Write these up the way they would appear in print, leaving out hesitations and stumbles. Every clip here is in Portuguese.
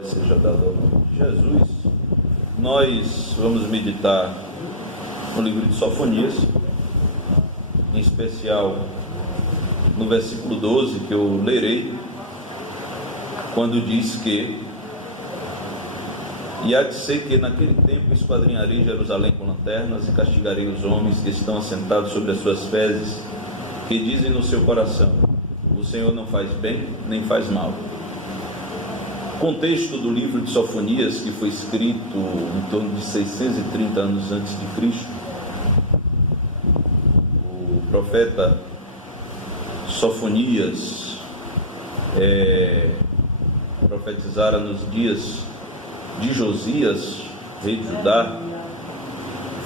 Seja dado ao nome de Jesus. Nós vamos meditar no livro de Sofonias, em especial no versículo 12, que eu lerei, quando diz que: e há de ser que naquele tempo esquadrinharei Jerusalém com lanternas e castigarei os homens que estão assentados sobre as suas fezes, que dizem no seu coração: o Senhor não faz bem nem faz mal. O contexto do livro de Sofonias, que foi escrito em torno de 630 anos antes de Cristo, o profeta Sofonias profetizara nos dias de Josias, rei de Judá.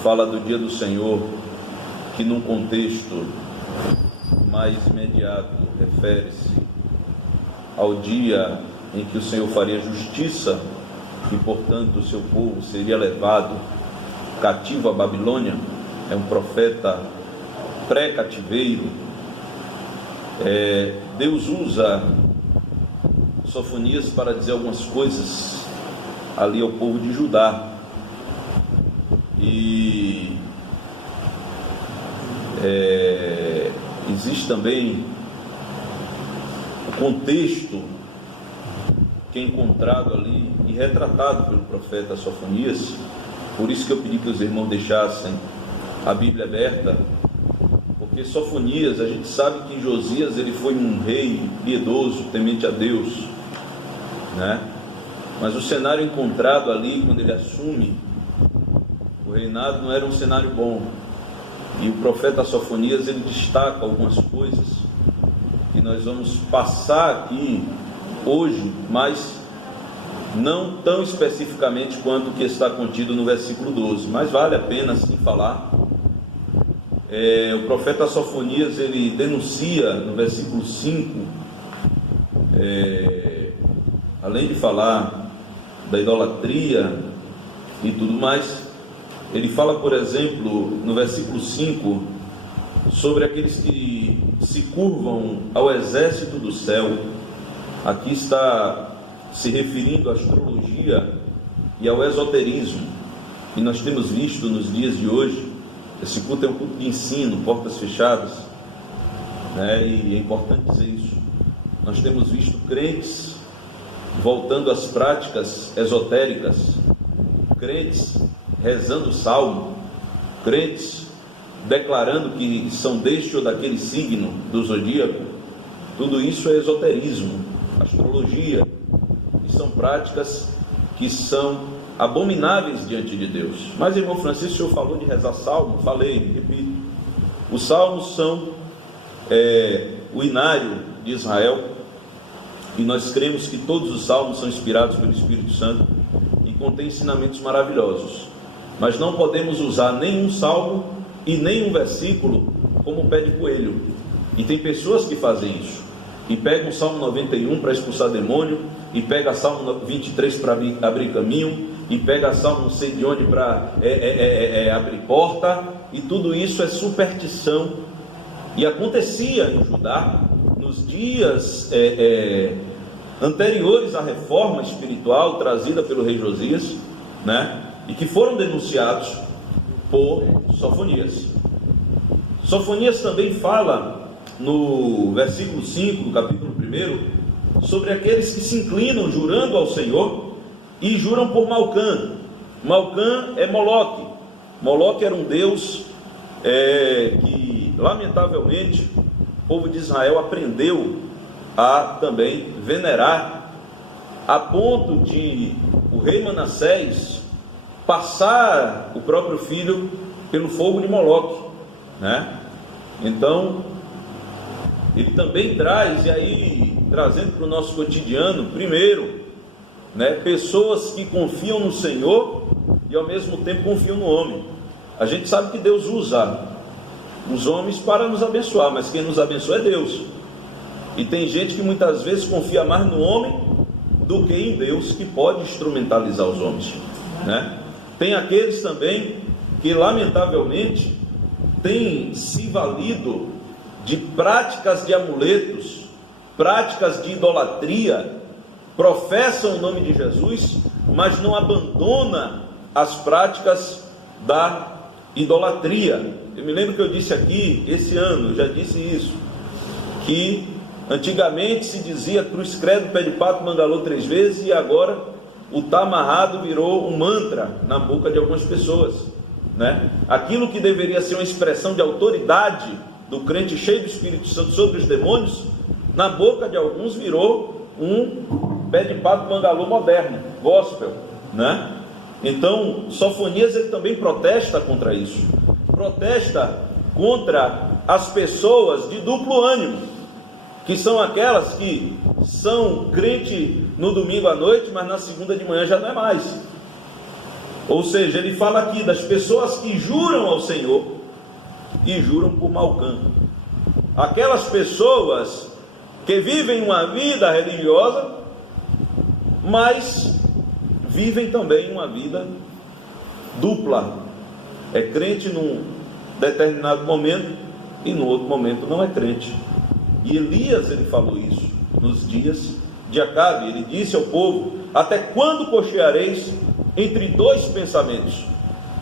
Fala do dia do Senhor, que num contexto mais imediato refere-se ao dia em que o Senhor faria justiça e, portanto, o seu povo seria levado cativo à Babilônia. É um profeta pré-cativeiro. Deus usa Sofonias para dizer algumas coisas ali ao povo de Judá. E existe também o contexto que é encontrado ali e retratado pelo profeta Sofonias. Por isso que eu pedi que os irmãos deixassem a Bíblia aberta, porque Sofonias, a gente sabe que Josias ele foi um rei piedoso, temente a Deus, né? Mas o cenário encontrado ali, quando ele assume o reinado, não era um cenário bom. E o profeta Sofonias, ele destaca algumas coisas que nós vamos passar aqui hoje, mas não tão especificamente quanto o que está contido no versículo 12, mas vale a pena sim falar. O profeta Sofonias, ele denuncia no versículo 5, além de falar da idolatria e tudo mais, ele fala, por exemplo, no versículo 5, sobre aqueles que se curvam ao exército do céu. Aqui está se referindo à astrologia e ao esoterismo. E nós temos visto nos dias de hoje, esse culto é um culto de ensino, portas fechadas, né? E é importante dizer isso. Nós temos visto crentes voltando às práticas esotéricas, crentes rezando salmo, crentes declarando que são deste ou daquele signo do zodíaco. Tudo isso é esoterismo, astrologia, e são práticas que são abomináveis diante de Deus. Mas, irmão Francisco, o senhor falou de rezar salmo? Falei, repito. Os salmos são o inário de Israel, e nós cremos que todos os salmos são inspirados pelo Espírito Santo e contêm ensinamentos maravilhosos. Mas não podemos usar nenhum salmo e nenhum versículo como pé de coelho. E tem pessoas que fazem isso. E pega o Salmo 91 para expulsar demônio, e pega o Salmo 23 para abrir caminho, e pega o Salmo não sei de onde para abrir porta, e tudo isso é superstição. E acontecia em Judá, nos dias anteriores à reforma espiritual trazida pelo rei Josias, né? E que foram denunciados por Sofonias. Sofonias também fala no versículo 5 do capítulo 1, sobre aqueles que se inclinam jurando ao Senhor e juram por Malcã. Malcã é Moloque. Moloque era um deus que lamentavelmente o povo de Israel aprendeu a também venerar, a ponto de o rei Manassés passar o próprio filho pelo fogo de Moloque, né? Então ele também traz, e aí trazendo para o nosso cotidiano, primeiro, né, pessoas que confiam no Senhor e ao mesmo tempo confiam no homem. A gente sabe que Deus usa os homens para nos abençoar, mas quem nos abençoa é Deus. E tem gente que muitas vezes confia mais no homem do que em Deus, que pode instrumentalizar os homens, né? Tem aqueles também que lamentavelmente têm se valido de práticas de amuletos, práticas de idolatria, professam o nome de Jesus, mas não abandona as práticas da idolatria. Eu me lembro que eu disse aqui, esse ano, já disse isso, que antigamente se dizia cruz, credo, pé de pato, mangalô 3 vezes, e agora o tá amarrado virou um mantra na boca de algumas pessoas, né? Aquilo que deveria ser uma expressão de autoridade do crente cheio do Espírito Santo sobre os demônios, na boca de alguns virou um pé de pato, mangalô moderno, gospel, né? Então, Sofonias ele também protesta contra isso, protesta contra as pessoas de duplo ânimo, que são aquelas que são crente no domingo à noite, mas na segunda de manhã já não é mais. Ou seja, ele fala aqui das pessoas que juram ao Senhor e juram por mau canto. Aquelas pessoas que vivem uma vida religiosa, mas vivem também uma vida dupla. É crente num determinado momento e no outro momento não é crente. E Elias ele falou isso nos dias de Acabe. Ele disse ao povo: até quando cocheareis entre 2 pensamentos?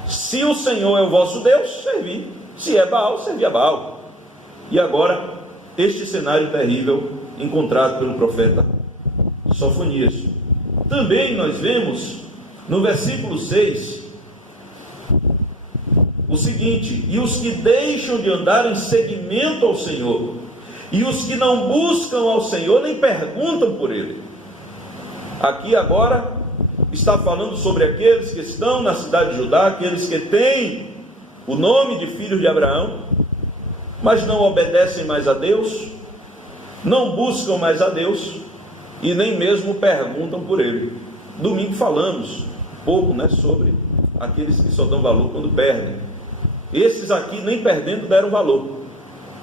Se o Senhor é o vosso Deus, servi; se é Baal, servi a Baal. E agora este cenário terrível encontrado pelo profeta Sofonias. Também nós vemos no versículo 6 o seguinte: e os que deixam de andar em seguimento ao Senhor, e os que não buscam ao Senhor, nem perguntam por Ele. Aqui agora está falando sobre aqueles que estão na cidade de Judá, aqueles que têm o nome de filhos de Abraão, mas não obedecem mais a Deus, não buscam mais a Deus, e nem mesmo perguntam por Ele. Domingo falamos pouco, né, sobre aqueles que só dão valor quando perdem. Esses aqui nem perdendo deram valor,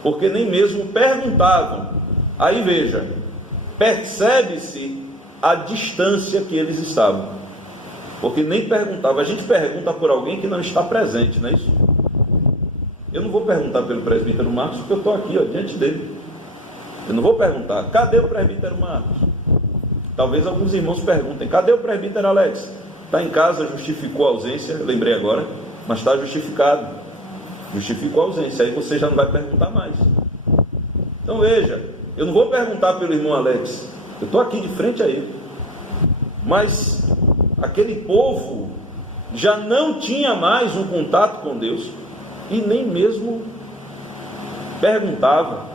porque nem mesmo perguntavam. Aí veja, percebe-se a distância que eles estavam, porque nem perguntavam. A gente pergunta por alguém que não está presente, não é isso? Eu não vou perguntar pelo presbítero Marcos, porque eu estou aqui, ó, diante dele. Eu não vou perguntar: cadê o presbítero Marcos? Talvez alguns irmãos perguntem: cadê o presbítero Alex? Está em casa, justificou a ausência, lembrei agora, mas está justificado, justificou a ausência. Aí você já não vai perguntar mais. Então veja, eu não vou perguntar pelo irmão Alex, eu estou aqui de frente a ele. Mas aquele povo já não tinha mais um contato com Deus, e nem mesmo perguntava,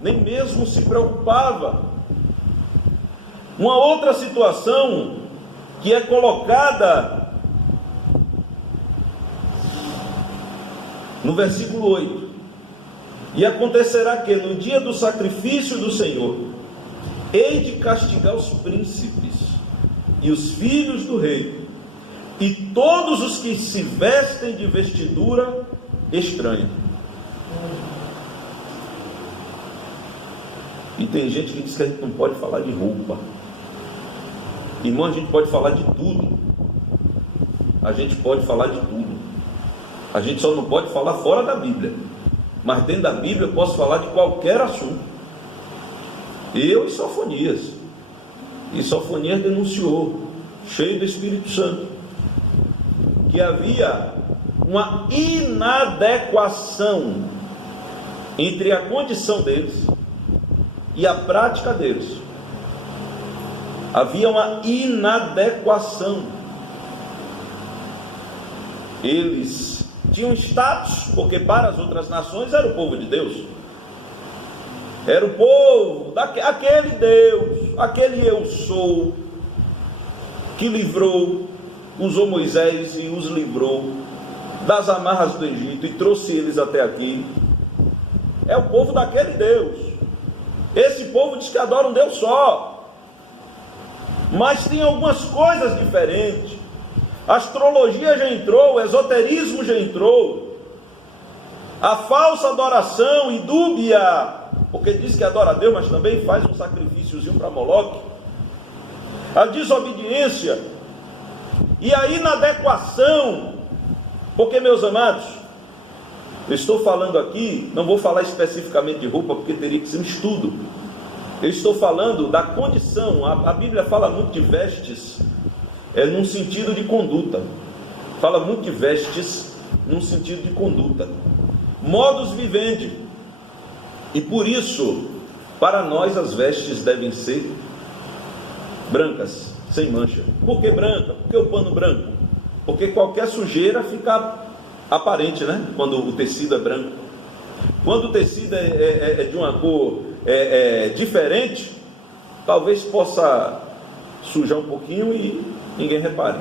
nem mesmo se preocupava. Uma outra situação que é colocada no versículo 8: e acontecerá que no dia do sacrifício do Senhor, hei de castigar os príncipes e os filhos do rei, e todos os que se vestem de vestidura estranha. E tem gente que diz que a gente não pode falar de roupa. Irmão, a gente pode falar de tudo. A gente pode falar de tudo. A gente só não pode falar fora da Bíblia. Mas dentro da Bíblia eu posso falar de qualquer assunto. Eu e Sofonias. E Sofonias denunciou, cheio do Espírito Santo, que havia uma inadequação entre a condição deles e a prática deles. Havia uma inadequação. Eles tinham status, porque para as outras nações era o povo de Deus, era o povo daquele Deus, aquele eu sou, que livrou, usou Moisés e os livrou das amarras do Egito e trouxe eles até aqui. É o povo daquele Deus. Esse povo diz que adora um Deus só, mas tem algumas coisas diferentes. A astrologia já entrou, o esoterismo já entrou, a falsa adoração e dúbia, porque diz que adora a Deus, mas também faz um sacrifíciozinho para Moloque, a desobediência e a inadequação. Porque, meus amados, eu estou falando aqui, não vou falar especificamente de roupa, porque teria que ser um estudo, Eu estou falando da condição. A Bíblia fala muito de vestes, num sentido de conduta. Fala muito de vestes num sentido de conduta. Modus vivendi. E por isso, para nós as vestes devem ser brancas, sem mancha. Por que branca? Por que o pano branco? Porque qualquer sujeira fica aparente, né? Quando o tecido é branco. Quando o tecido é de uma cor diferente, talvez possa sujar um pouquinho e ninguém repare.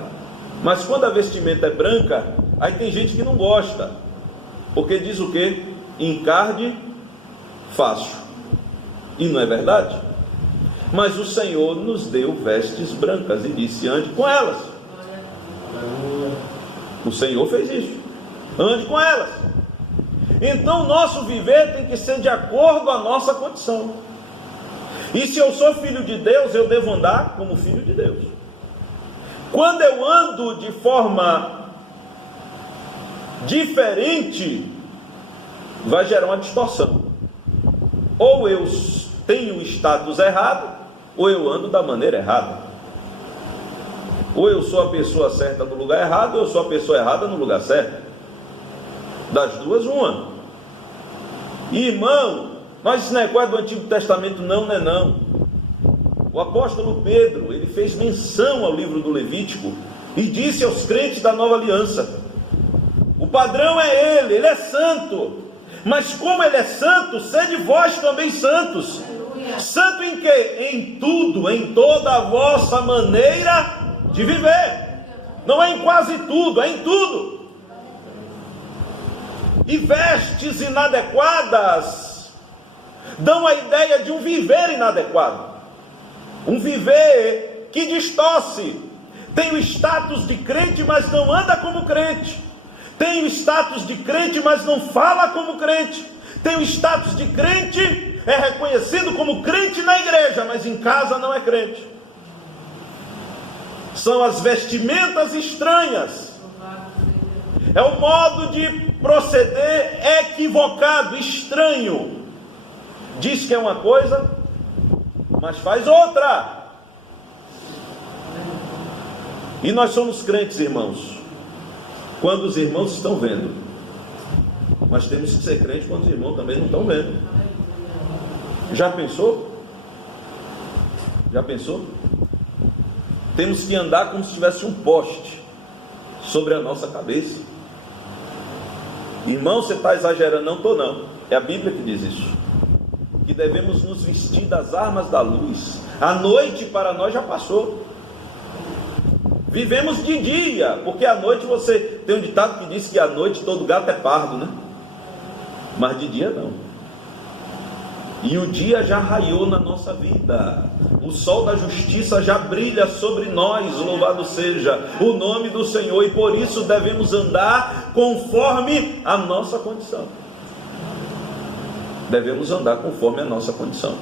Mas quando a vestimenta é branca, aí tem gente que não gosta, porque diz o quê? Encarde fácil. E não é verdade? Mas o Senhor nos deu vestes brancas e disse: ande com elas. O Senhor fez isso. Ande com elas. Então, o nosso viver tem que ser de acordo com a nossa condição. E se eu sou filho de Deus, eu devo andar como filho de Deus. Quando eu ando de forma diferente, vai gerar uma distorção. Ou eu tenho o status errado, ou eu ando da maneira errada. Ou eu sou a pessoa certa no lugar errado, ou eu sou a pessoa errada no lugar certo. Das duas, uma. Irmão, mas esse negócio do Antigo Testamento não é não. O apóstolo Pedro, ele fez menção ao livro do Levítico e disse aos crentes da nova aliança: o padrão é ele é santo, mas como ele é santo, sede vós também santos. Santo em quê? Em tudo, em toda a vossa maneira de viver. Não é em quase tudo, é em tudo. E vestes inadequadas dão a ideia de um viver inadequado, um viver que distorce. Tem o status de crente, mas não anda como crente. Tem o status de crente, mas não fala como crente. Tem o status de crente, é reconhecido como crente na igreja, mas em casa não é crente. São as vestimentas estranhas. É o modo de proceder equivocado, estranho. Diz que é uma coisa, mas faz outra. E nós somos crentes, irmãos, quando os irmãos estão vendo. Mas temos que ser crentes quando os irmãos também não estão vendo. Já pensou? Já pensou? Temos que andar como se tivesse um poste sobre a nossa cabeça. Irmão, você está exagerando? Não estou não. É a Bíblia que diz isso. Que devemos nos vestir das armas da luz. A noite para nós já passou. Vivemos de dia, porque à noite você tem um ditado que diz que à noite todo gato é pardo, né? Mas de dia não. E o dia já raiou na nossa vida. O sol da justiça já brilha sobre nós. Louvado seja o nome do Senhor. E por isso devemos andar conforme a nossa condição. Devemos andar conforme a nossa condição.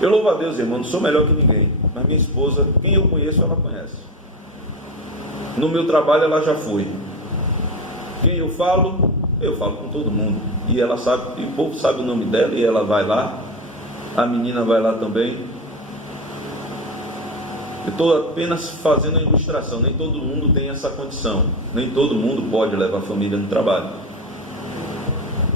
Eu louvo a Deus, irmão, não sou melhor que ninguém, mas minha esposa, quem eu conheço, ela conhece. No meu trabalho ela já foi. Quem eu falo com todo mundo. E ela sabe, e o povo sabe o nome dela, e ela vai lá, a menina vai lá também. Eu estou apenas fazendo a ilustração, nem todo mundo tem essa condição, nem todo mundo pode levar a família no trabalho.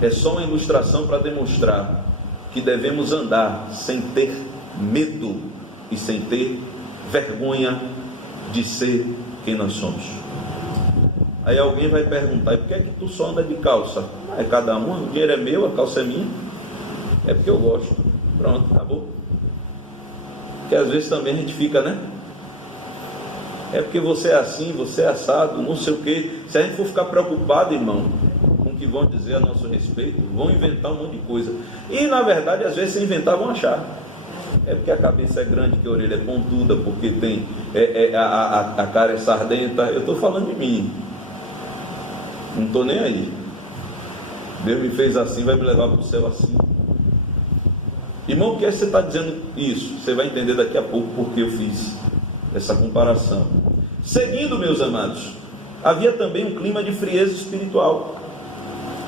É só uma ilustração para demonstrar que devemos andar sem ter medo e sem ter vergonha de ser quem nós somos. Aí alguém vai perguntar: e por que é que tu só anda de calça? É cada um, o dinheiro é meu, a calça é minha. É porque eu gosto. Pronto, acabou. Porque às vezes também a gente fica, né? É porque você é assim, você é assado, não sei o que. Se a gente for ficar preocupado, irmão, com o que vão dizer a nosso respeito, vão inventar um monte de coisa. E na verdade, às vezes, se inventar, vão achar. É porque a cabeça é grande, que a orelha é pontuda, porque tem a cara é sardenta. Eu estou falando de mim. Não estou nem aí. Deus me fez assim, vai me levar para o céu assim. Irmão, por que você está dizendo isso? Você vai entender daqui a pouco porque eu fiz essa comparação. Seguindo, meus amados, havia também um clima de frieza espiritual.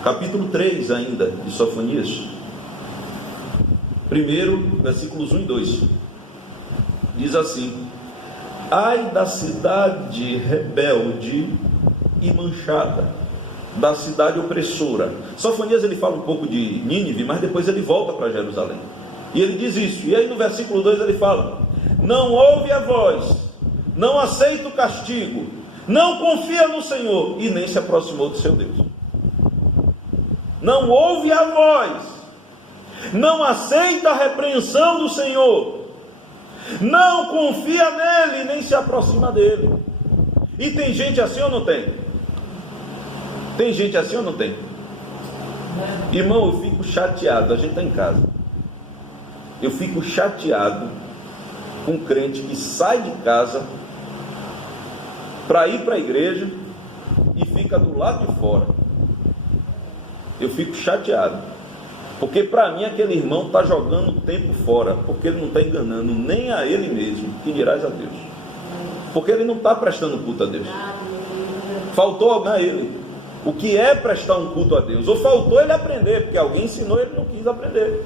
Capítulo 3 ainda, de Sofonias. Primeiro, versículos 1 e 2. Diz assim: ai da cidade rebelde e manchada, da cidade opressora. Sofonias ele fala um pouco de Nínive, mas depois ele volta para Jerusalém. E ele diz isso. E aí no versículo 2 ele fala: não ouve a voz, não aceita o castigo, não confia no Senhor e nem se aproximou do seu Deus. Não ouve a voz, não aceita a repreensão do Senhor, não confia nele nem se aproxima dele. E tem gente assim ou não tem? Tem gente assim ou não tem? Irmão, eu fico chateado. A gente está em casa. Eu fico chateado com um crente que sai de casa para ir para a igreja e fica do lado de fora. Eu fico chateado, porque para mim aquele irmão está jogando o tempo fora, porque ele não está enganando nem a ele mesmo, que dirás a Deus, porque ele não está prestando culto a Deus. Faltou a ele o que é prestar um culto a Deus, ou faltou ele aprender, porque alguém ensinou e ele não quis aprender.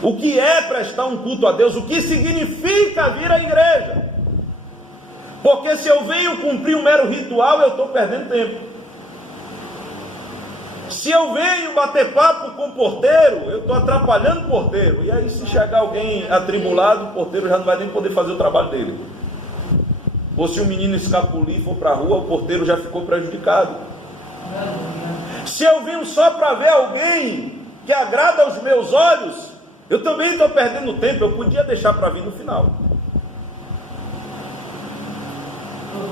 O que é prestar um culto a Deus, o que significa vir à igreja. Porque se eu venho cumprir um mero ritual, eu estou perdendo tempo. Se eu venho bater papo com o porteiro, eu estou atrapalhando o porteiro. E aí se chegar alguém atribulado, o porteiro já não vai nem poder fazer o trabalho dele. Ou se o menino escapulir e for para a rua, o porteiro já ficou prejudicado. Se eu venho só para ver alguém que agrada aos meus olhos, eu também estou perdendo tempo. Eu podia deixar para vir no final.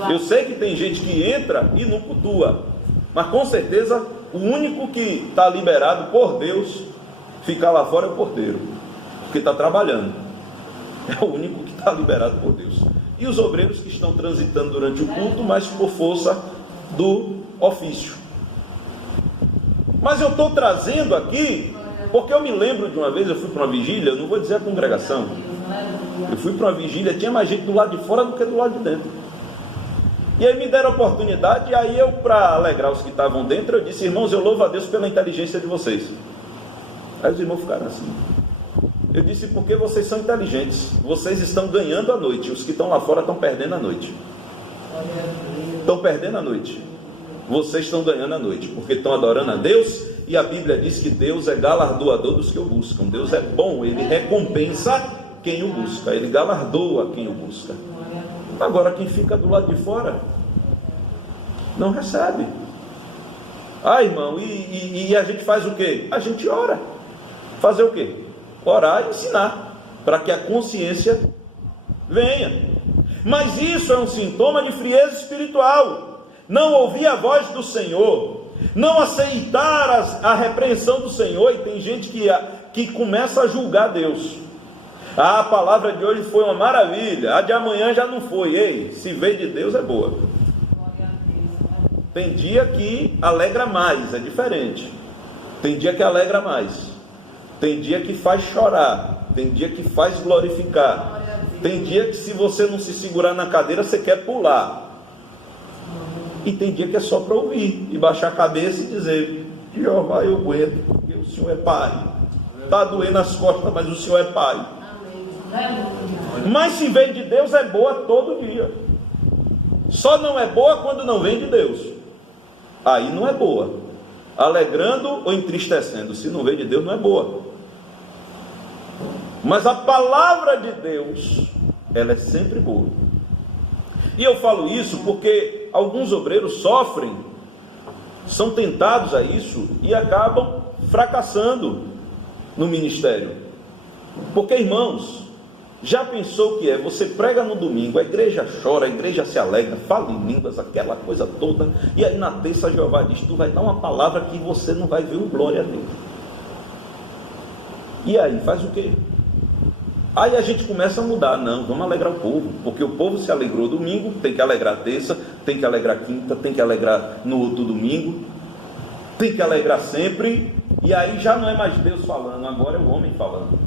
Eu sei que tem gente que entra e não cultua, mas com certeza o único que está liberado por Deus ficar lá fora é o porteiro, porque está trabalhando. É o único que está liberado por Deus. E os obreiros que estão transitando durante o culto, mas por força do ofício. Mas eu estou trazendo aqui porque eu me lembro de uma vez, eu fui para uma vigília, eu não vou dizer a congregação, eu fui para uma vigília, tinha mais gente do lado de fora do que do lado de dentro. E aí me deram a oportunidade, e aí eu, para alegrar os que estavam dentro, eu disse: irmãos, eu louvo a Deus pela inteligência de vocês. Aí os irmãos ficaram assim. Eu disse: porque vocês são inteligentes, vocês estão ganhando a noite, os que estão lá fora estão perdendo a noite. Estão perdendo a noite. Vocês estão ganhando a noite, porque estão adorando a Deus, e a Bíblia diz que Deus é galardoador dos que o buscam. Deus é bom, Ele recompensa quem o busca, Ele galardoa quem o busca. Agora quem fica do lado de fora não recebe. Ah, irmão, e a gente faz o quê? A gente ora. Fazer o quê? Orar e ensinar, para que a consciência venha. Mas isso é um sintoma de frieza espiritual. Não ouvir a voz do Senhor, não aceitar a repreensão do Senhor. E tem gente que começa a julgar Deus. A palavra de hoje foi uma maravilha, a de amanhã já não foi. Ei, se veio de Deus é boa. Tem dia que alegra mais, é diferente. Tem dia que alegra mais. Tem dia que faz chorar. Tem dia que faz glorificar. Tem dia que, se você não se segurar na cadeira, você quer pular. E tem dia que é só para ouvir e baixar a cabeça e dizer: Jeová, eu aguento, porque o Senhor é Pai. Está doendo as costas, mas o Senhor é Pai. Mas se vem de Deus, é boa todo dia. Só não é boa quando não vem de Deus. Aí não é boa. Alegrando ou entristecendo. Se não vem de Deus, não é boa. Mas a palavra de Deus, ela é sempre boa. E eu falo isso porque alguns obreiros sofrem, são tentados a isso e acabam fracassando no ministério. Porque, irmãos, já pensou o que é? Você prega no domingo, a igreja chora, a igreja se alegra, fala em línguas, aquela coisa toda, e aí na terça Jeová diz: tu vai dar uma palavra que você não vai ver o glória dele. E aí faz o quê? Aí a gente começa a mudar. Não, vamos alegrar o povo, porque o povo se alegrou domingo, tem que alegrar terça, tem que alegrar quinta, tem que alegrar no outro domingo, tem que alegrar sempre. E aí já não é mais Deus falando, agora é o homem falando.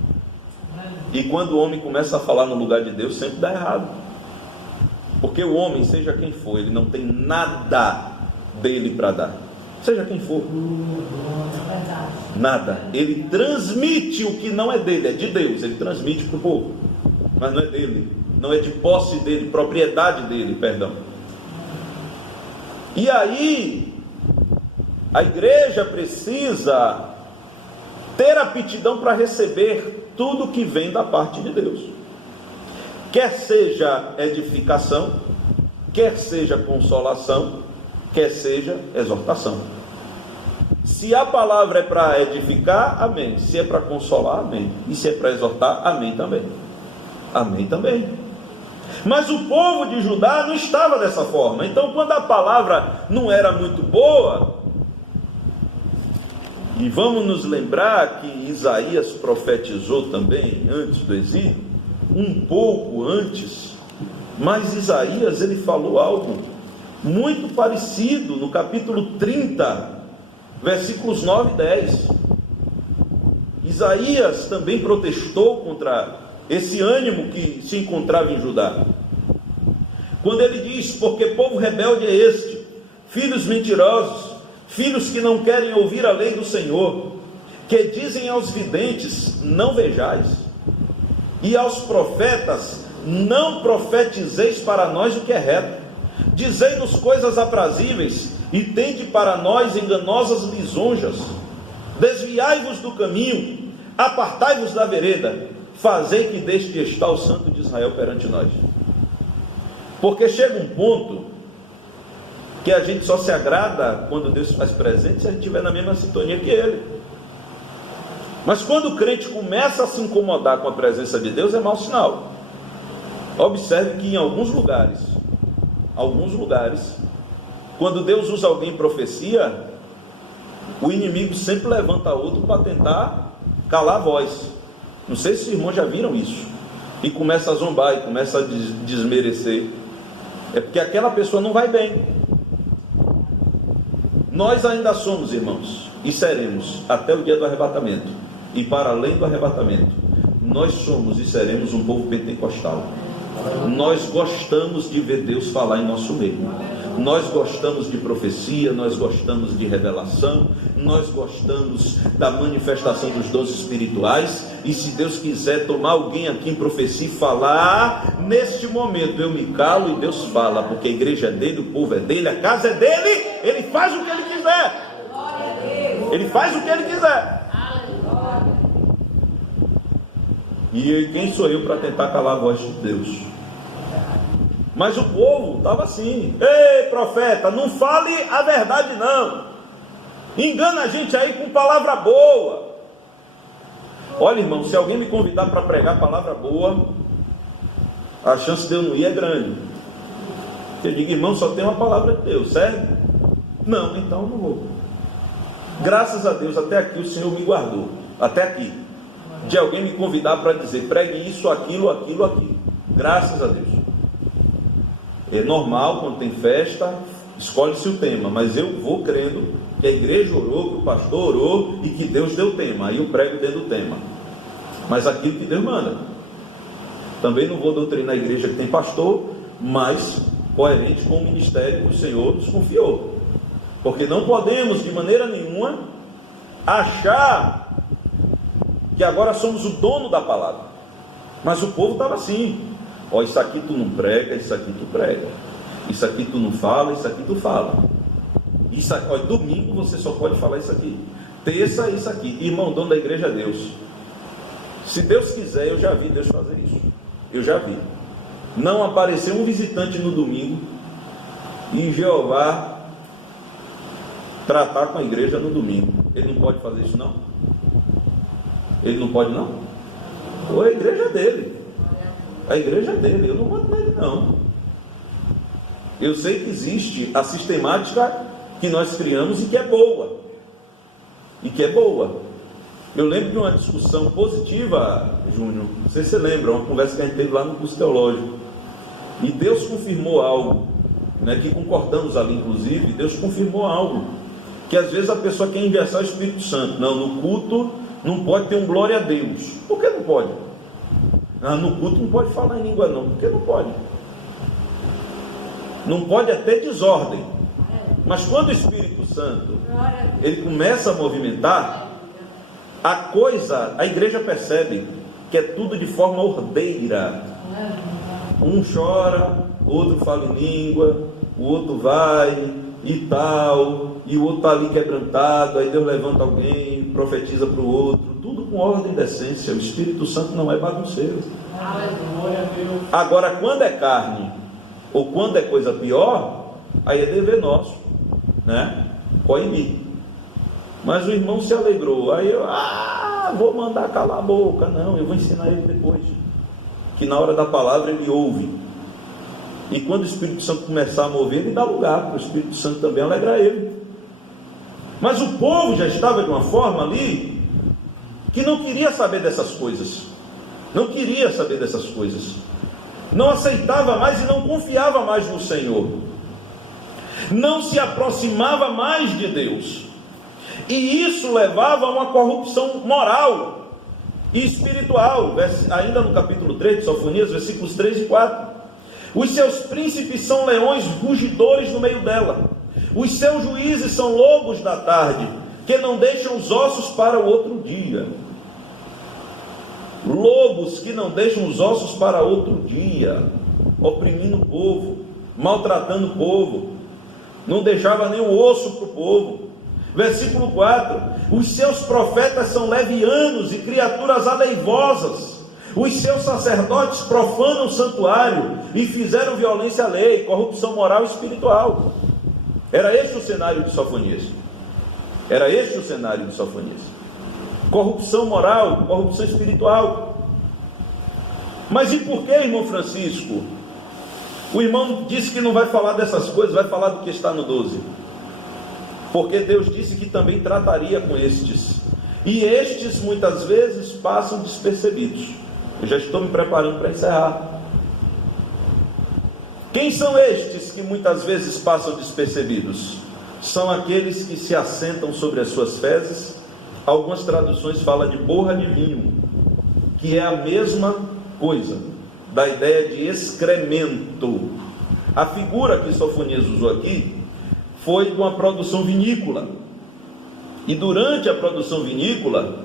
E quando o homem começa a falar no lugar de Deus, sempre dá errado. Porque o homem, seja quem for, ele não tem nada dele para dar. seja quem for. Nada. Ele transmite o que não é dele, é de Deus. Ele transmite para o povo, mas não é dele, não é de posse dele, propriedade dele, perdão. E aí, a igreja precisa ter aptidão para receber tudo que vem da parte de Deus, quer seja edificação, quer seja consolação, quer seja exortação. Se a palavra é para edificar, amém. Se é para consolar, amém. E se é para exortar, amém também. Amém também. Mas o povo de Judá não estava dessa forma. Então, quando a palavra não era muito boa, e vamos nos lembrar que Isaías profetizou também antes do exílio, um pouco antes, mas Isaías ele falou algo muito parecido no capítulo 30, versículos 9 e 10. Isaías também protestou contra esse ânimo que se encontrava em Judá, quando ele diz: porque povo rebelde é este, filhos mentirosos, filhos que não querem ouvir a lei do Senhor, que dizem aos videntes: não vejais, e aos profetas: não profetizeis para nós o que é reto, dizei-nos coisas aprazíveis, e tende para nós enganosas lisonjas. Desviai-vos do caminho, apartai-vos da vereda, fazei que deixe de estar o Santo de Israel perante nós. Porque chega um ponto que a gente só se agrada quando Deus se faz presente se a gente estiver na mesma sintonia que Ele. Mas quando o crente começa a se incomodar com a presença de Deus, é mau sinal. Observe que em alguns lugares, quando Deus usa alguém em profecia, o inimigo sempre levanta outro para tentar calar a voz. Não sei se os irmãos já viram isso. E começa a zombar, e começa a desmerecer. É porque aquela pessoa não vai bem. Nós ainda somos, irmãos, e seremos até o dia do arrebatamento, e para além do arrebatamento, nós somos e seremos um povo pentecostal. Nós gostamos de ver Deus falar em nosso meio. Nós gostamos de profecia, nós gostamos de revelação, nós gostamos da manifestação dos dons espirituais. E se Deus quiser tomar alguém aqui em profecia e falar, neste momento eu me calo e Deus fala, porque a igreja é dele, o povo é dele, a casa é dele, ele faz o que ele quiser. Ele faz o que ele quiser. E quem sou eu para tentar calar a voz de Deus? Mas o povo estava assim: ei, profeta, não fale a verdade não, engana a gente aí com palavra boa. Olha, irmão, se alguém me convidar para pregar palavra boa, a chance de eu não ir é grande. Eu digo: irmão, só tem uma palavra de Deus, sério? Não, então não vou. Graças a Deus, até aqui o Senhor me guardou, até aqui, de alguém me convidar para dizer: pregue isso, aquilo, aquilo, aquilo. Graças a Deus. É normal, quando tem festa, escolhe-se o tema, mas eu vou crendo que a igreja orou, que o pastor orou e que Deus deu o tema, aí eu prego dentro do tema, mas aquilo que Deus manda. Também não vou doutrinar a igreja que tem pastor, mas coerente com o ministério que o Senhor nos confiou, porque não podemos de maneira nenhuma achar que agora somos o dono da palavra. Mas o povo estava assim: ó, isso aqui tu não prega, isso aqui tu prega, isso aqui tu não fala, isso aqui tu fala, isso aqui, ó, domingo você só pode falar isso aqui, terça isso aqui. Irmão, dono da igreja é Deus. Se Deus quiser, eu já vi Deus fazer isso, eu já vi. Não apareceu um visitante no domingo e Jeová tratar com a igreja no domingo. Ele não pode fazer isso não? Ele não pode não? Ou a igreja é dele. A igreja é dele, eu não mando nele não. Eu sei que existe a sistemática que nós criamos e que é boa. Eu lembro de uma discussão positiva, Júnior, não sei se você lembra, uma conversa que a gente teve lá no curso teológico. E Deus confirmou algo, né, que concordamos ali inclusive. Deus confirmou algo, que às vezes a pessoa quer inversar o Espírito Santo. Não, no culto não pode ter um glória a Deus. Por que não pode? No culto não pode falar em língua não. Por que não pode? Não pode até desordem. Mas quando o Espírito Santo ele começa a movimentar, a igreja percebe que é tudo de forma ordeira. Um chora, o outro fala em língua, o outro vai e tal, e o outro está ali quebrantado, aí Deus levanta alguém, profetiza para o outro, tudo com ordem e decência. O Espírito Santo não é bagunceiro. Agora, quando é carne, ou quando é coisa pior, aí é dever nosso, né? Coibir. Mas o irmão se alegrou, aí eu, vou mandar calar a boca. Não, eu vou ensinar ele depois, que na hora da palavra ele ouve. E quando o Espírito Santo começar a mover, ele dá lugar para o Espírito Santo também alegrar ele. Mas o povo já estava de uma forma ali que não queria saber dessas coisas. Não queria saber dessas coisas. Não aceitava mais e não confiava mais no Senhor. Não se aproximava mais de Deus. E isso levava a uma corrupção moral e espiritual. Ainda no capítulo 3 de Sofonias, versículos 3 e 4. Os seus príncipes são leões rugidores no meio dela. Os seus juízes são lobos da tarde, que não deixam os ossos para o outro dia. Lobos que não deixam os ossos para outro dia, oprimindo o povo, maltratando o povo, não deixava nem o osso para o povo. Versículo 4: os seus profetas são levianos e criaturas aleivosas. Os seus sacerdotes profanam o santuário e fizeram violência à lei, corrupção moral e espiritual. Era este o cenário de Sofonias. Era este o cenário de Sofonias. Corrupção moral, corrupção espiritual. Mas e por que, irmão Francisco? O irmão disse que não vai falar dessas coisas, vai falar do que está no 12. Porque Deus disse que também trataria com estes. E estes muitas vezes passam despercebidos. Eu já estou me preparando para encerrar. Quem são estes que muitas vezes passam despercebidos? São aqueles que se assentam sobre as suas fezes. Algumas traduções falam de borra de vinho, que é a mesma coisa, da ideia de excremento. A figura que Sofonias usou aqui foi de uma produção vinícola. E durante a produção vinícola,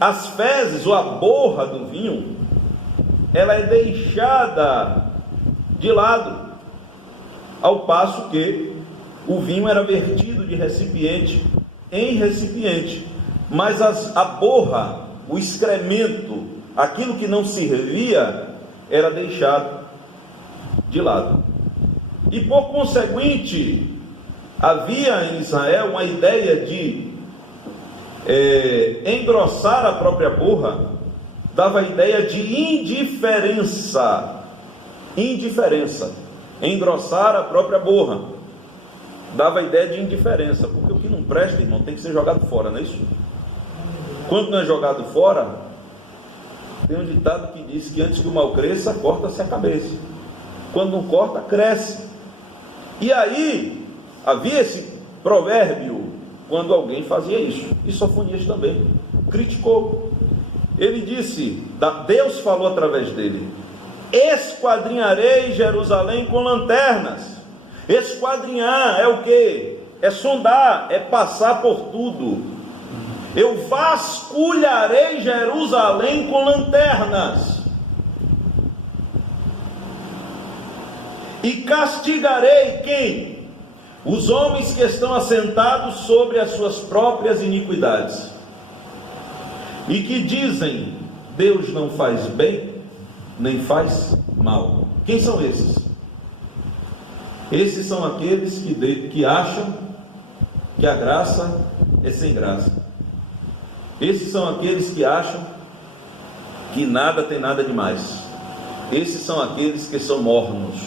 as fezes ou a borra do vinho, ela é deixada de lado, ao passo que o vinho era vertido de recipiente em recipiente. Mas a borra, o excremento, aquilo que não servia, era deixado de lado. E por conseguinte, havia em Israel uma ideia de engrossar a própria borra, dava a ideia de indiferença. Engrossar a própria borra dava a ideia de indiferença, porque o que não presta, irmão, tem que ser jogado fora, não é isso? Quando não é jogado fora, tem um ditado que diz que antes que o mal cresça, corta-se a cabeça. Quando não corta, cresce. E aí havia esse provérbio quando alguém fazia isso. E Sofonias também criticou. Ele disse, Deus falou através dele: esquadrinharei Jerusalém com lanternas. Esquadrinhar é o quê? É sondar, é passar por tudo. Eu vasculharei Jerusalém com lanternas e castigarei quem? Os homens que estão assentados sobre as suas próprias iniquidades e que dizem: Deus não faz bem nem faz mal. Quem são esses? Esses são aqueles que acham que a graça é sem graça. Esses são aqueles que acham que nada tem nada demais. Esses são aqueles que são mornos.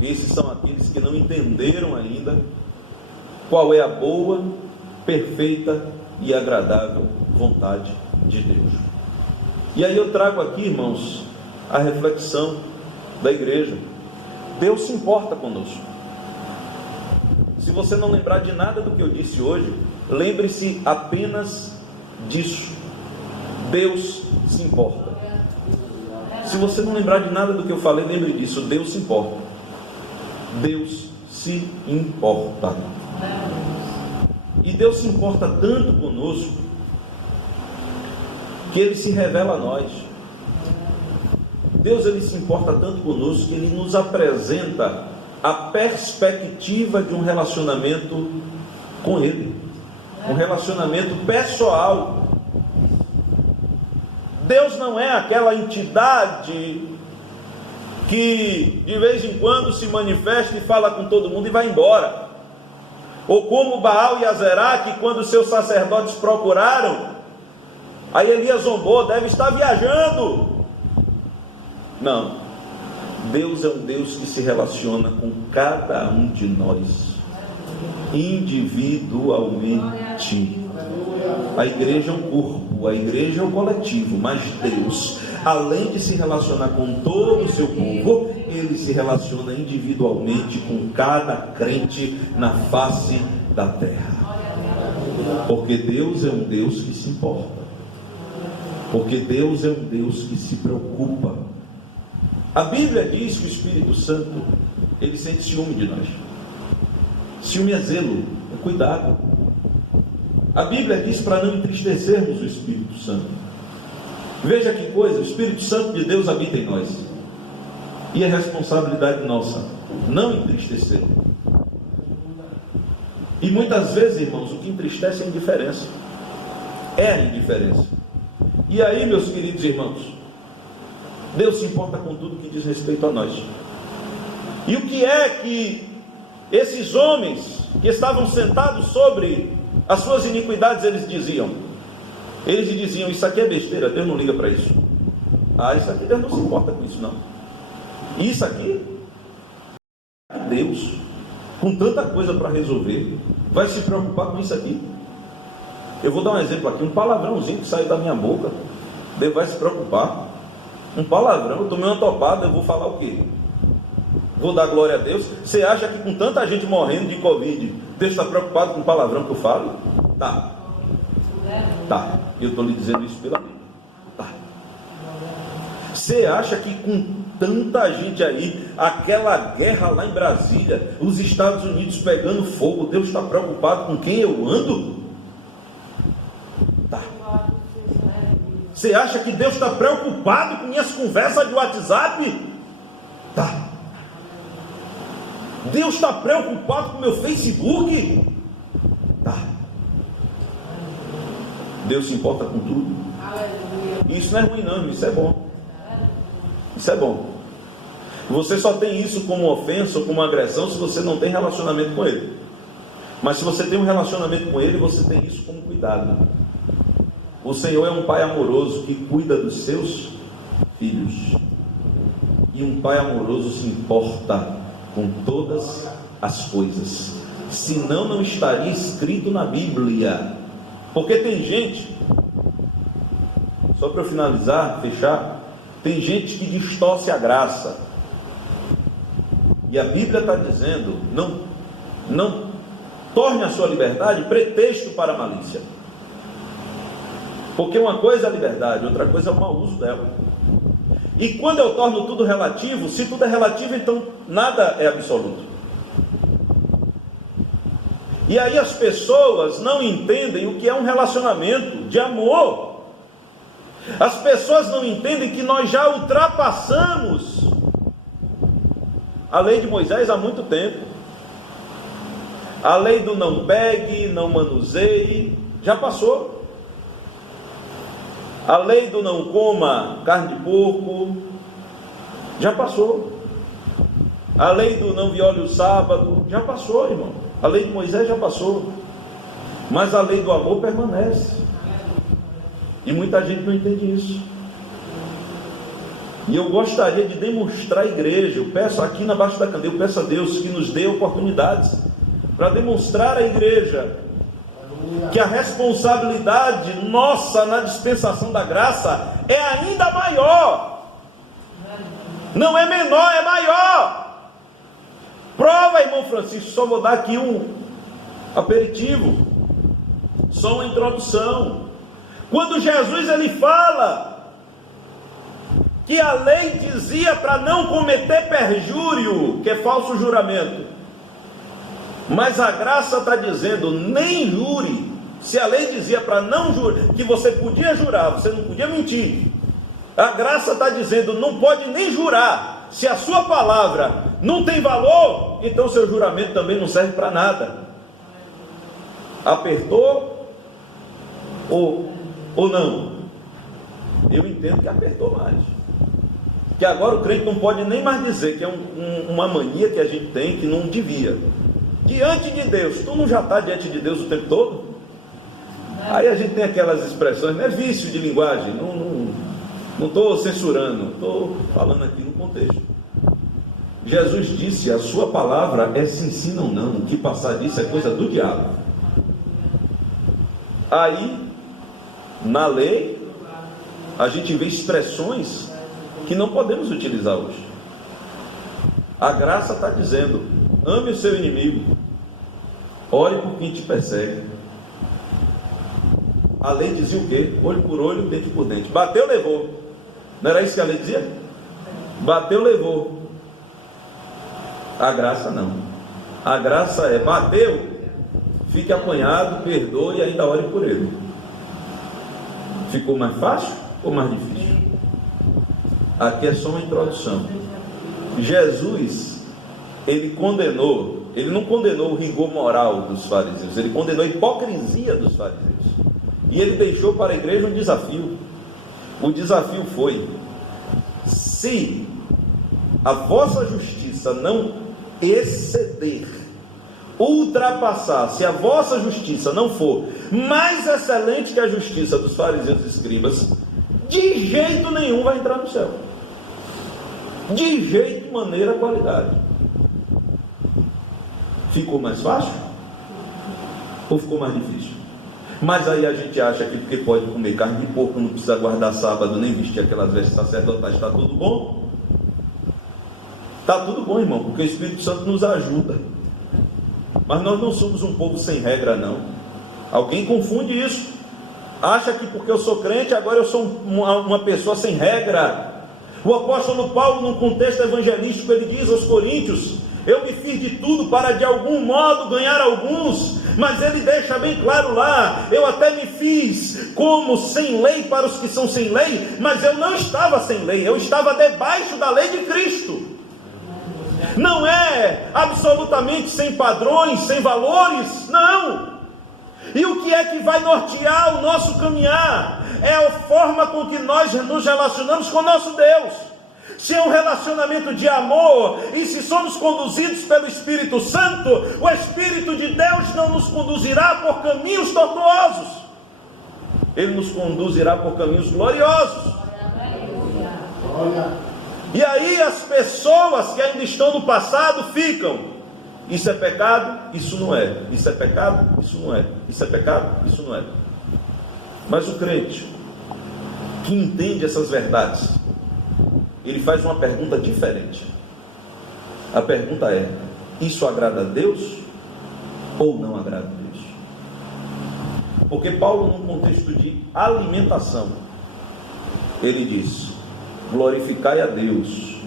Esses são aqueles que não entenderam ainda qual é a boa, perfeita e agradável vontade de Deus. E aí eu trago aqui, irmãos, a reflexão da igreja. Deus se importa conosco. Se você não lembrar de nada do que eu disse hoje, lembre-se apenas disso. Deus se importa. Se você não lembrar de nada do que eu falei, lembre disso. Deus se importa. Deus se importa. E Deus se importa tanto conosco que Ele se revela a nós. Deus, Ele se importa tanto conosco que Ele nos apresenta a perspectiva de um relacionamento com Ele, um relacionamento pessoal. Deus não é aquela entidade que de vez em quando se manifesta e fala com todo mundo e vai embora. Ou como Baal e Azerá, que quando os seus sacerdotes procuraram, aí Elias zombou, deve estar viajando. Não, Deus é um Deus que se relaciona com cada um de nós, individualmente. A igreja é um corpo, a igreja é um coletivo, mas Deus, além de se relacionar com todo o seu povo, Ele se relaciona individualmente com cada crente na face da terra. Porque Deus é um Deus que se importa. Porque Deus é um Deus que se preocupa. A Bíblia diz que o Espírito Santo, ele sente ciúme de nós. Ciúme é zelo, é cuidado. A Bíblia diz para não entristecermos o Espírito Santo. Veja que coisa, o Espírito Santo de Deus habita em nós. E é responsabilidade nossa não entristecê-lo. E muitas vezes, irmãos, o que entristece é a indiferença. É a indiferença. E aí, meus queridos irmãos, Deus se importa com tudo que diz respeito a nós. E o que é que esses homens que estavam sentados sobre as suas iniquidades, eles diziam? Eles diziam, isso aqui é besteira, Deus não liga para isso. Isso aqui Deus não se importa com isso não. Isso aqui, Deus, com tanta coisa para resolver, vai se preocupar com isso aqui? Eu vou dar um exemplo aqui, um palavrãozinho que saiu da minha boca, Deus vai se preocupar. Um palavrão, eu tomei uma topada, eu vou falar o quê? Vou dar glória a Deus? Você acha que com tanta gente morrendo de Covid, Deus está preocupado com o palavrão que eu falo? Tá. Eu estou lhe dizendo isso pela Bíblia. Tá. Você acha que com tanta gente aí, aquela guerra lá em Brasília, os Estados Unidos pegando fogo, Deus está preocupado com quem eu ando? Tá. Você acha que Deus está preocupado com minhas conversas de WhatsApp? Tá. Deus está preocupado com meu Facebook? Tá. Deus se importa com tudo. Isso não é ruim não, isso é bom. Isso é bom. Você só tem isso como ofensa ou como agressão se você não tem relacionamento com Ele. Mas se você tem um relacionamento com Ele, você tem isso como cuidado. O Senhor é um Pai amoroso que cuida dos seus filhos. E um Pai amoroso se importa com todas as coisas. Senão não estaria escrito na Bíblia. Porque tem gente, só para eu finalizar, fechar, tem gente que distorce a graça. E a Bíblia está dizendo, não torne a sua liberdade pretexto para a malícia. Porque uma coisa é a liberdade, outra coisa é o mau uso dela. E quando eu torno tudo relativo, se tudo é relativo, então nada é absoluto. E aí as pessoas não entendem o que é um relacionamento de amor. As pessoas não entendem que nós já ultrapassamos a lei de Moisés há muito tempo. A lei do não pegue, não manuseie, já passou. A lei do não coma carne de porco, já passou. A lei do não viole o sábado, já passou, irmão. A lei de Moisés já passou. Mas a lei do amor permanece. E muita gente não entende isso. E eu gostaria de demonstrar à igreja, eu peço aqui na Baixa da Candeia, eu peço a Deus que nos dê oportunidades para demonstrar à igreja que a responsabilidade nossa na dispensação da graça é ainda maior. Não é menor, é maior. Prova, irmão Francisco, só vou dar aqui um aperitivo, só uma introdução. Quando Jesus ele fala que a lei dizia para não cometer perjúrio, que é falso juramento, Mas a graça está dizendo, nem jure. Se a lei dizia para não jurar, que você podia jurar, você não podia mentir. A graça está dizendo, não pode nem jurar. Se a sua palavra não tem valor, então seu juramento também não serve para nada. Apertou ou não? Eu entendo que apertou mais. Que agora o crente não pode nem mais dizer que é uma mania que a gente tem, que não devia. Diante de Deus, tu não já está diante de Deus o tempo todo? Aí a gente tem aquelas expressões, não é vício de linguagem, não estou censurando, estou falando aqui no contexto. Jesus disse, a sua palavra é se ensina ou não, o que passar disso é coisa do diabo. Aí, na lei, a gente vê expressões que não podemos utilizar hoje. A graça está dizendo, ame o seu inimigo, ore por quem te persegue. A lei dizia o quê? Olho por olho, dente por dente. Bateu, levou. Não era isso que a lei dizia? Bateu, levou. A graça não. A graça é, bateu, fique apanhado, perdoe e ainda ore por ele. Ficou mais fácil ou mais difícil? Aqui é só uma introdução. Jesus, ele não condenou o rigor moral dos fariseus, ele condenou a hipocrisia dos fariseus. E ele deixou para a igreja um desafio. O desafio foi: se a vossa justiça não exceder, ultrapassar, se a vossa justiça não for mais excelente que a justiça dos fariseus e escribas, de jeito nenhum vai entrar no céu. De jeito, maneira, qualidade. Ficou mais fácil? Ou ficou mais difícil? Mas aí a gente acha que porque pode comer carne de porco, não precisa guardar sábado, nem vestir aquelas vestes sacerdotais, está tudo bom? Está tudo bom, irmão, porque o Espírito Santo nos ajuda. Mas nós não somos um povo sem regra, não. Alguém confunde isso. Acha que porque eu sou crente, agora eu sou uma pessoa sem regra. O apóstolo Paulo, num contexto evangelístico, ele diz aos coríntios: eu me fiz de tudo para de algum modo ganhar alguns. Mas ele deixa bem claro lá: eu até me fiz como sem lei para os que são sem lei, mas eu não estava sem lei, eu estava debaixo da lei de Cristo. Não é absolutamente sem padrões, sem valores, não. E o que é que vai nortear o nosso caminhar? É a forma com que nós nos relacionamos com o nosso Deus. Se é um relacionamento de amor, e se somos conduzidos pelo Espírito Santo, o Espírito de Deus não nos conduzirá por caminhos tortuosos, Ele nos conduzirá por caminhos gloriosos. E aí as pessoas que ainda estão no passado ficam: isso é pecado, isso não é. Isso é pecado, isso não é. Isso é pecado, isso não é. Mas o crente que entende essas verdades, ele faz uma pergunta diferente. A pergunta é: isso agrada a Deus ou não agrada a Deus? Porque Paulo, num contexto de alimentação, ele diz: glorificai a Deus.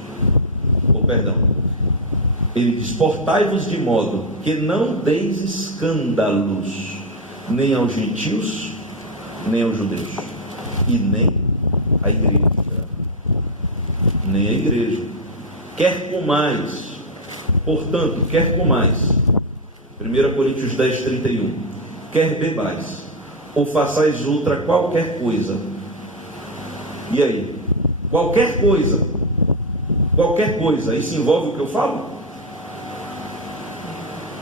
Ele diz: portai-vos de modo que não deis escândalos nem aos gentios, nem aos judeus, e nem à igreja. Nem a igreja. Quer comais, portanto, quer comais, 1 Coríntios 10, 31, quer bebais, ou façais outra qualquer coisa. E aí? Qualquer coisa, isso envolve o que eu falo?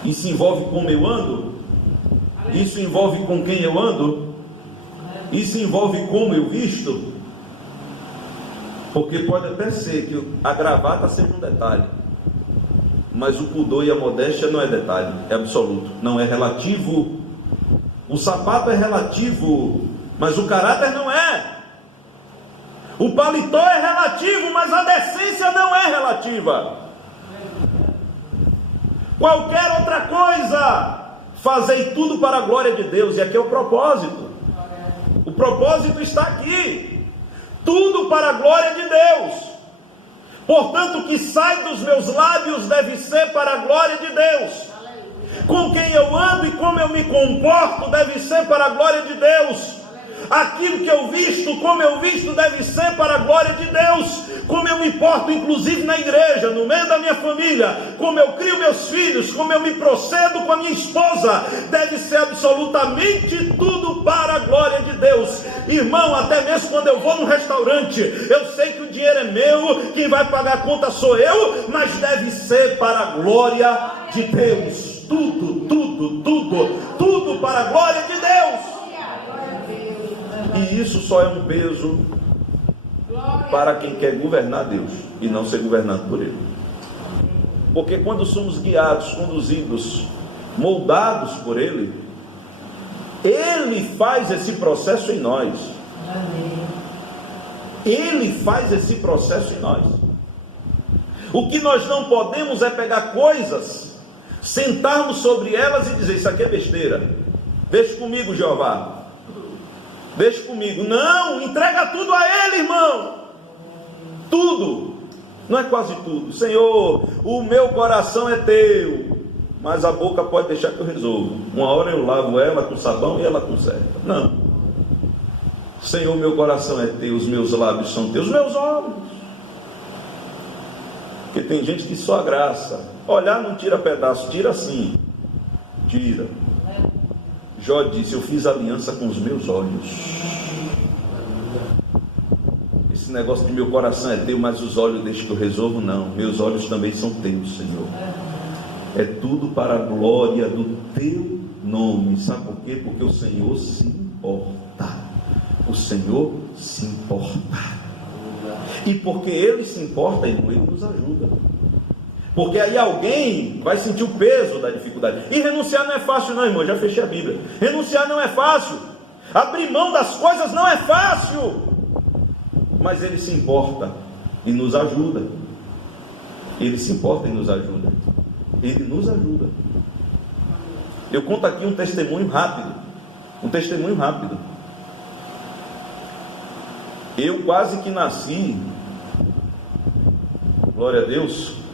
Isso envolve como eu ando? Isso envolve com quem eu ando? Isso envolve como eu visto? Porque pode até ser que a gravata seja um detalhe, mas o pudor e a modéstia não é detalhe, é absoluto, não é relativo. O sapato é relativo, mas o caráter não é. O paletó é relativo, mas a decência não é relativa. Qualquer outra coisa, fazei tudo para a glória de Deus. E aqui é o propósito. O propósito está aqui. Tudo para a glória de Deus. Portanto, o que sai dos meus lábios deve ser para a glória de Deus. Com quem eu ando e como eu me comporto deve ser para a glória de Deus. Aquilo que eu visto, como eu visto, deve ser para a glória de Deus. Como eu me porto, inclusive na igreja, no meio da minha família, como eu crio meus filhos, como eu me procedo com a minha esposa, deve ser absolutamente tudo para a glória de Deus. Irmão, até mesmo quando eu vou num restaurante, eu sei que o dinheiro é meu, quem vai pagar a conta sou eu, mas deve ser para a glória de Deus. Tudo para a glória de Deus. E isso só é um peso para quem quer governar Deus e não ser governado por Ele. Porque quando somos guiados, conduzidos, moldados por Ele, Ele faz esse processo em nós. Ele faz esse processo em nós. O que nós não podemos é pegar coisas, sentarmos sobre elas e dizer: isso aqui é besteira, deixa comigo, Jeová. Deixa comigo. Não, entrega tudo a Ele, irmão. Tudo. Não é quase tudo. Senhor, o meu coração é teu, mas a boca pode deixar que eu resolvo. Uma hora eu lavo ela com sabão e ela conserta. Não. Senhor, meu coração é teu, os meus lábios são teus, os meus olhos. Porque tem gente que só a graça. Olhar não tira pedaço, tira assim. Tira. Jó disse: eu fiz aliança com os meus olhos. Esse negócio de meu coração é teu, mas os olhos deixa que eu resolvo. Não, meus olhos também são teus, Senhor. É tudo para a glória do teu nome. Sabe por quê? Porque o Senhor se importa. O Senhor se importa. E porque Ele se importa, irmão, Ele nos ajuda. Porque aí alguém vai sentir o peso da dificuldade. E renunciar não é fácil não, irmão. Já fechei a Bíblia. Renunciar não é fácil. Abrir mão das coisas não é fácil. Mas Ele se importa e nos ajuda. Ele se importa e nos ajuda. Ele nos ajuda. Eu conto aqui um testemunho rápido. Um testemunho rápido. Eu quase que nasci, glória a Deus,